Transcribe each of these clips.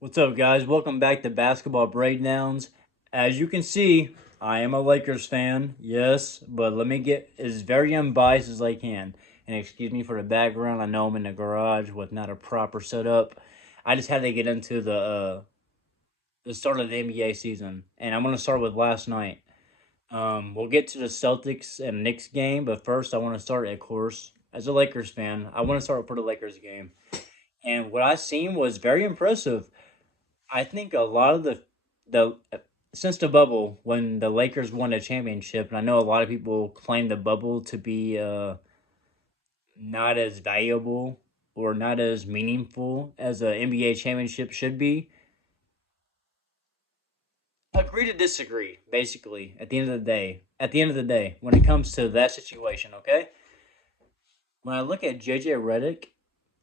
What's up, guys? Welcome back to Basketball Breakdowns. As you can see, I am a Lakers fan, yes, but let me get as very unbiased as I can. And excuse me for the background. I know I'm in the garage with not a proper setup. I just had to get into the start of the NBA season, and I'm gonna start with last night. We'll get to the Celtics and Knicks game, but first I want to start, of course, as a Lakers fan. I want to start for the Lakers game, and what I seen was very impressive. I think a lot of the since the bubble when the Lakers won a championship, and I know a lot of people claim the bubble to be not as valuable or not as meaningful as a NBA championship should be. Agree to disagree, basically. At the end of the day, when it comes to that situation, okay. When I look at JJ Redick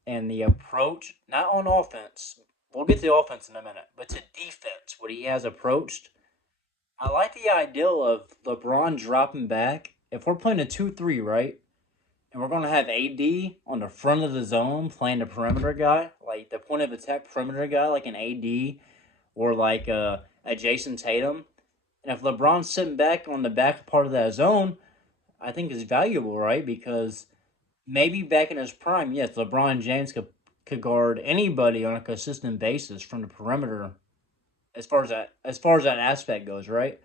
and the approach, not on offense, we'll get to the offense in a minute, but to defense, what he has approached. I like the idea of LeBron dropping back. If we're playing a 2-3, right? And we're going to have AD on the front of the zone playing the perimeter guy, like the point of attack perimeter guy, like an AD or like a Jason Tatum. And if LeBron's sitting back on the back part of that zone, I think is valuable, right? Because maybe back in his prime, yes, LeBron James could guard anybody on a consistent basis from the perimeter as far as that aspect goes, right?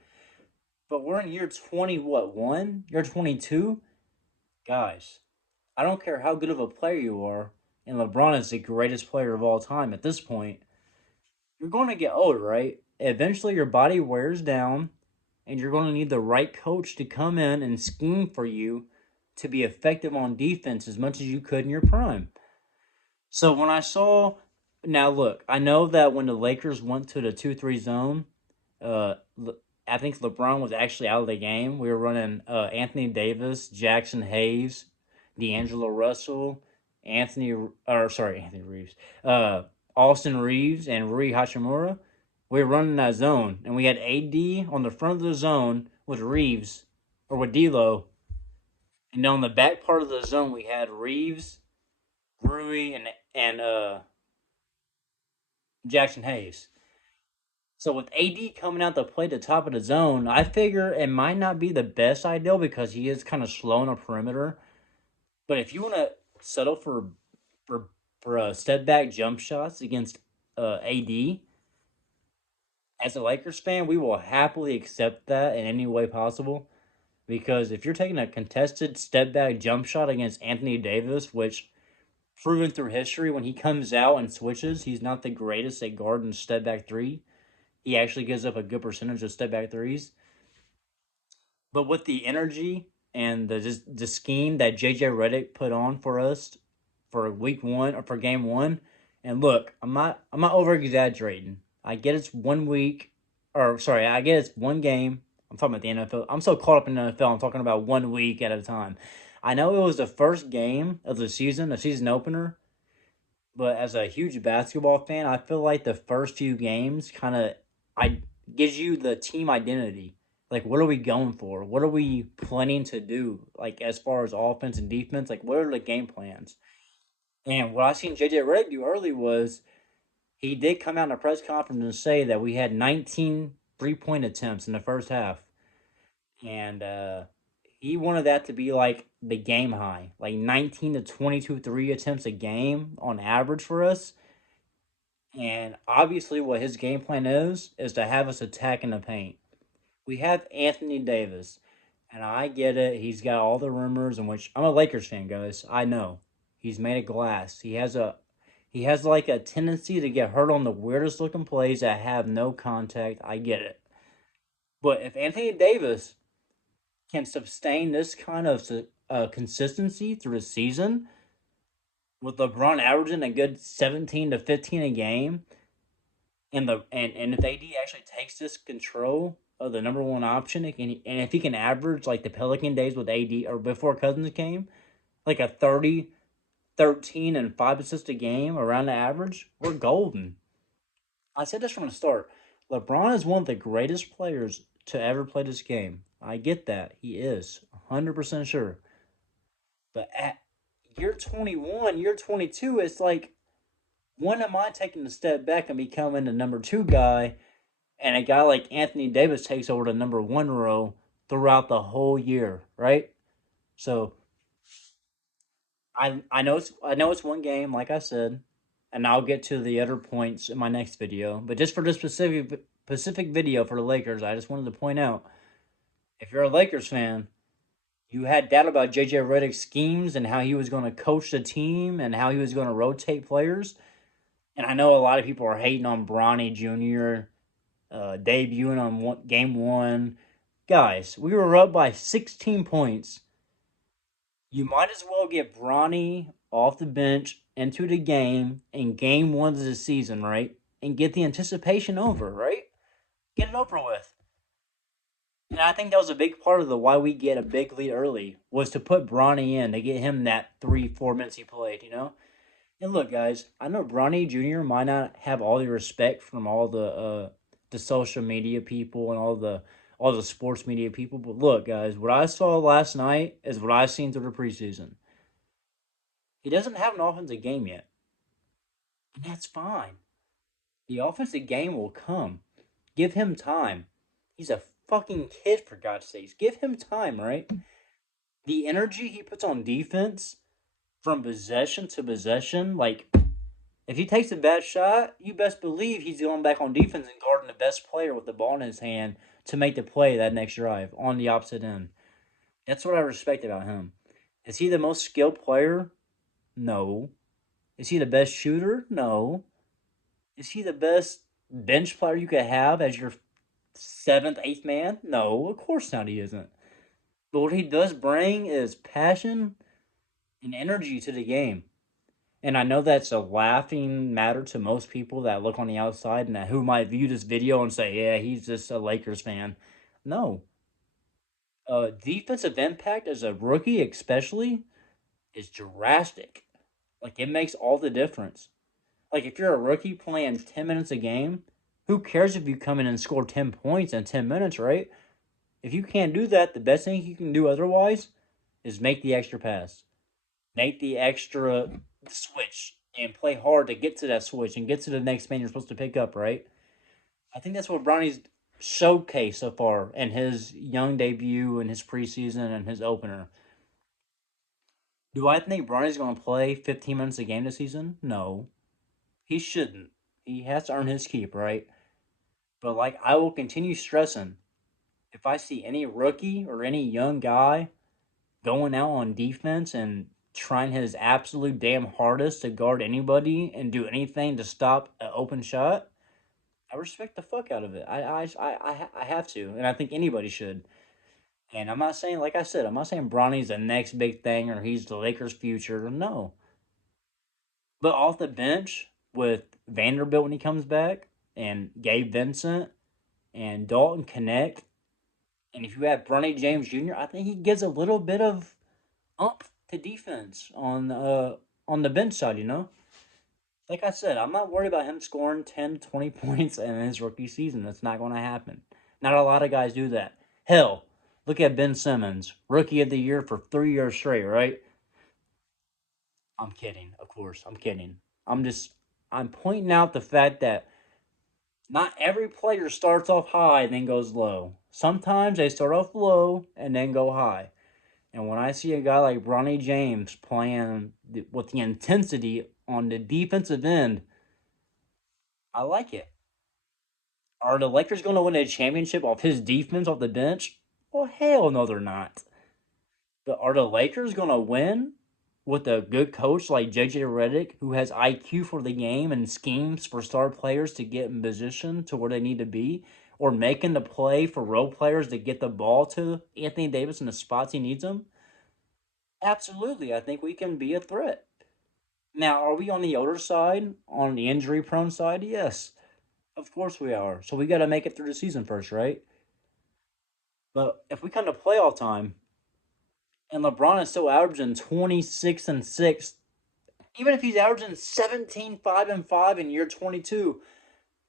But we're in year 20, what, one? Year 22? Guys, I don't care how good of a player you are, and LeBron is the greatest player of all time at this point. You're going to get old, right? Eventually, your body wears down, and you're going to need the right coach to come in and scheme for you to be effective on defense as much as you could in your prime. So when I saw, now look, I know that when the Lakers went to the 2-3 zone, uh, I think LeBron was actually out of the game. We were running Anthony Davis, Jackson Hayes, D'Angelo Russell, Anthony Reeves, Austin Reeves, and Rui Hachimura. We were running that zone, and we had AD on the front of the zone with Reeves or with D'Lo, and on the back part of the zone we had Reeves, Rui, and Jackson Hayes. So with AD coming out to play the top of the zone, I figure it might not be the best ideal because he is kind of slow on the perimeter. But if you want to settle for step back jump shots against AD, as a Lakers fan, we will happily accept that in any way possible. Because if you're taking a contested step back jump shot against Anthony Davis, which proven through history when he comes out and switches, he's not the greatest at guarding step back three. He actually gives up a good percentage of step back threes. But with the energy and the scheme that JJ Redick put on for us for week one or for game one, and look, I'm not over exaggerating. I get it's 1 week, or sorry, I get it's one game. I'm talking about the NFL. I'm so caught up in the NFL. I'm talking about 1 week at a time. I know it was the first game of the season, the season opener, but as a huge basketball fan, I feel like the first few games kind of I gives you the team identity. Like, what are we going for? What are we planning to do? Like, as far as offense and defense, like, what are the game plans? And what I seen JJ Redick do early was he did come out in a press conference and say that we had 19 3-point attempts in the first half, and he wanted that to be like the game high, like 19 to 22 three attempts a game on average for us. And obviously, what his game plan is to have us attack in the paint. We have Anthony Davis, and I get it. He's got all the rumors in which I'm a Lakers fan, guys. I know he's made of glass. He has like a tendency to get hurt on the weirdest looking plays that have no contact. I get it, but if Anthony Davis can sustain this kind of consistency through the season, with LeBron averaging a good 17 to 15 a game, and if AD actually takes this control of the number one option, and if he can average like the Pelican days with AD or before Cousins came, like a 30, 13, and 5 assists a game around the average, we're golden. I said this from the start. LeBron is one of the greatest players to ever play this game. I get that. He is 100% sure. But at year 21, year 22, it's like When am I taking a step back and becoming the number two guy, and a guy like Anthony Davis takes over the number one role throughout the whole year, right? So I know it's one game, like I said, and I'll get to the other points in my next video. But just for this specific video for the Lakers, I just wanted to point out, if you're a Lakers fan, you had doubt about JJ Redick's schemes and how he was going to coach the team and how he was going to rotate players. And I know a lot of people are hating on Bronny Jr. Debuting on game one. Guys, we were up by 16 points. You might as well get Bronny off the bench into the game in game one of the season, right? And get the anticipation over, right? Get it over with. And I think that was a big part of the why we get a big lead early was to put Bronny in to get him that 3-4 minutes he played, you know? And look, guys, I know Bronny Jr. might not have all the respect from all the social media people and all the sports media people, but look, guys, what I saw last night is what I've seen through the preseason. He doesn't have an offensive game yet, and that's fine. The offensive game will come. Give him time. He's a fucking kid, for God's sakes. Give him time, right? The energy he puts on defense from possession to possession, like, if he takes a bad shot, you best believe he's going back on defense and guarding the best player with the ball in his hand to make the play that next drive on the opposite end. That's what I respect about him. Is he the most skilled player? No. Is he the best shooter? No. Is he the best bench player you could have as your seventh, eighth man? No, of course not. He isn't. But what he does bring is passion and energy to the game. And I know that's a laughing matter to most people that look on the outside and who might view this video and say, yeah, he's just a Lakers fan. No. Defensive impact as a rookie, especially, is drastic. Like, it makes all the difference. Like, if you're a rookie playing 10 minutes a game, who cares if you come in and score 10 points in 10 minutes, right? If you can't do that, the best thing you can do otherwise is make the extra pass. Make the extra switch and play hard to get to that switch and get to the next man you're supposed to pick up, right? I think that's what Bronny's showcased so far in his young debut and his preseason and his opener. Do I think Bronny's going to play 15 minutes a game this season? No. He shouldn't. He has to earn his keep, right? But, like, I will continue stressing, if I see any rookie or any young guy going out on defense and trying his absolute damn hardest to guard anybody and do anything to stop an open shot, I respect the fuck out of it. I have to, and I think anybody should. And I'm not saying, like I said, I'm not saying Bronny's the next big thing or he's the Lakers' future. No. But off the bench with Vanderbilt when he comes back and Gabe Vincent and Dalton Connect, and if you have Bronny James Jr., I think he gives a little bit of ump to defense on the bench side, you know? Like I said, I'm not worried about him scoring 10, 20 points in his rookie season. That's not going to happen. Not a lot of guys do that. Hell, look at Ben Simmons, rookie of the year for 3 years straight, right? I'm kidding, of course. I'm kidding. I'm pointing out the fact that not every player starts off high and then goes low. Sometimes they start off low and then go high. And when I see a guy like Bronny James playing with the intensity on the defensive end, I like it. Are the Lakers going to win a championship off his defense off the bench? Well, hell no, they're not. But are the Lakers going to win with a good coach like JJ Redick, who has IQ for the game and schemes for star players to get in position to where they need to be, or making the play for role players to get the ball to Anthony Davis in the spots he needs them? Absolutely, I think we can be a threat. Now, are we on the older side, on the injury prone side? Yes, of course we are. So we got to make it through the season first, right? But if we come to playoff time and LeBron is still averaging 26 and 6, even if he's averaging 17, 5 and 5 in year 22,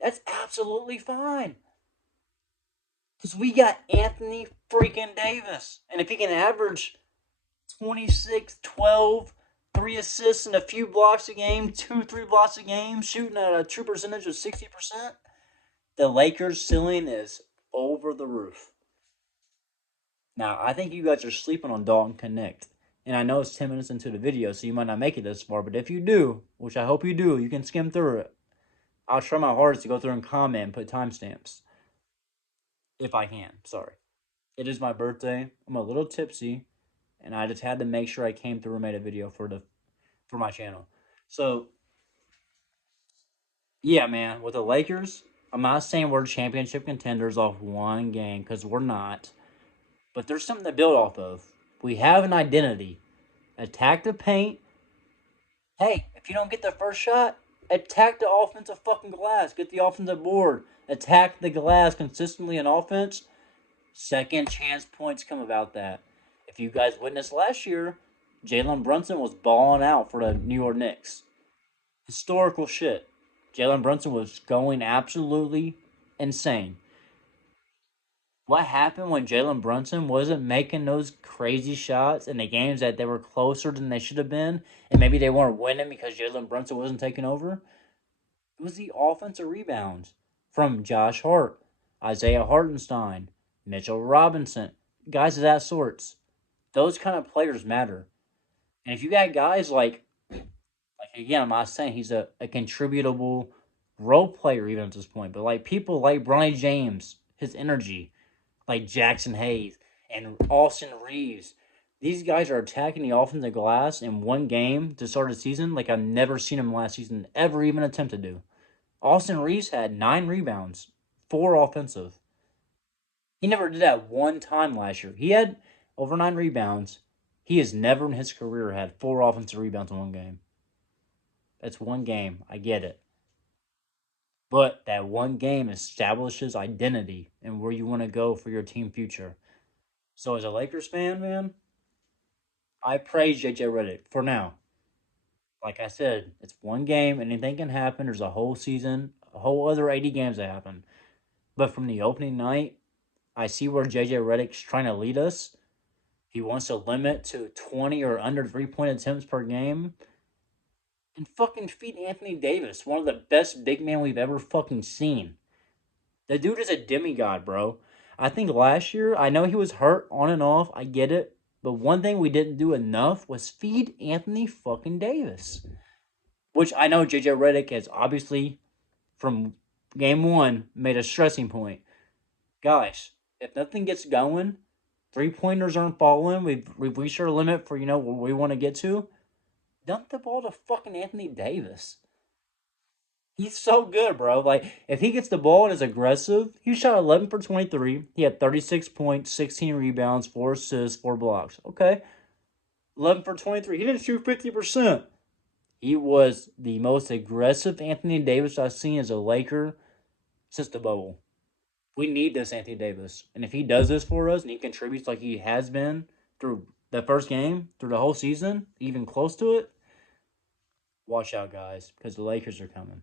that's absolutely fine. Because we got Anthony freaking Davis. And if he can average 26, 12, 3 assists and a few blocks a game, 2, 3 blocks a game, shooting at a true percentage of 60%. The Lakers' ceiling is over the roof. Now, I think you guys are sleeping on Dalton Connect. And I know it's 10 minutes into the video, so you might not make it this far. But if you do, which I hope you do, you can skim through it. I'll try my hardest to go through and comment and put timestamps. If I can, sorry. It is my birthday. I'm a little tipsy. And I just had to make sure I came through and made a video for my channel. So, yeah, man, with the Lakers, I'm not saying we're championship contenders off one game, because we're not. But there's something to build off of. We have an identity. Attack the paint. Hey, if you don't get the first shot, attack the offensive fucking glass. Get the offensive board. Attack the glass consistently in offense. Second chance points come about that. If you guys witnessed last year, Jalen Brunson was balling out for the New York Knicks. Historical shit. Jalen Brunson was going absolutely insane. What happened when Jalen Brunson wasn't making those crazy shots in the games that they were closer than they should have been, and maybe they weren't winning because Jalen Brunson wasn't taking over? It was the offensive rebounds from Josh Hart, Isaiah Hartenstein, Mitchell Robinson, guys of that sorts. Those kind of players matter. And if you got guys like again, I'm not saying he's a contributable role player even at this point, but like people like Bronny James, his energy, like Jackson Hayes and Austin Reeves. These guys are attacking the offensive glass in one game to start the season like I've never seen him last season ever even attempt to do. Austin Reeves had 9 rebounds, 4 offensive. He never did that one time last year. He had over 9 rebounds. He has never in his career had 4 offensive rebounds in one game. That's one game. I get it. But that one game establishes identity and where you want to go for your team future. So as a Lakers fan, man, I praise JJ Redick for now. Like I said, it's one game, anything can happen. There's a whole season, a whole other 80 games that happen. But from the opening night, I see where JJ Redick's trying to lead us. He wants to limit to 20 or under 3-point attempts per game. And fucking feed Anthony Davis, one of the best big men we've ever fucking seen. The dude is a demigod, bro. I think last year, I know he was hurt on and off. I get it. But one thing we didn't do enough was feed Anthony fucking Davis. Which I know JJ Redick has obviously, from game one, made a stressing point. Guys, if nothing gets going, 3-pointers aren't falling, we've reached our limit for, where we want to get to, dump the ball to fucking Anthony Davis. He's so good, bro. Like, if he gets the ball and is aggressive, he shot 11 for 23. He had 36 points, 16 rebounds, 4 assists, 4 blocks. Okay. 11 for 23. He didn't shoot 50%. He was the most aggressive Anthony Davis I've seen as a Laker since the bubble. We need this Anthony Davis. And if he does this for us and he contributes like he has been through the first game, through the whole season, even close to it, watch out, guys, because the Lakers are coming.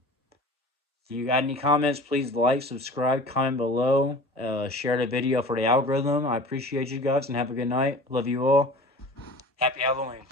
If you got any comments, please like, subscribe, comment below, share the video for the algorithm. I appreciate you guys and have a good night. Love you all. Happy Halloween.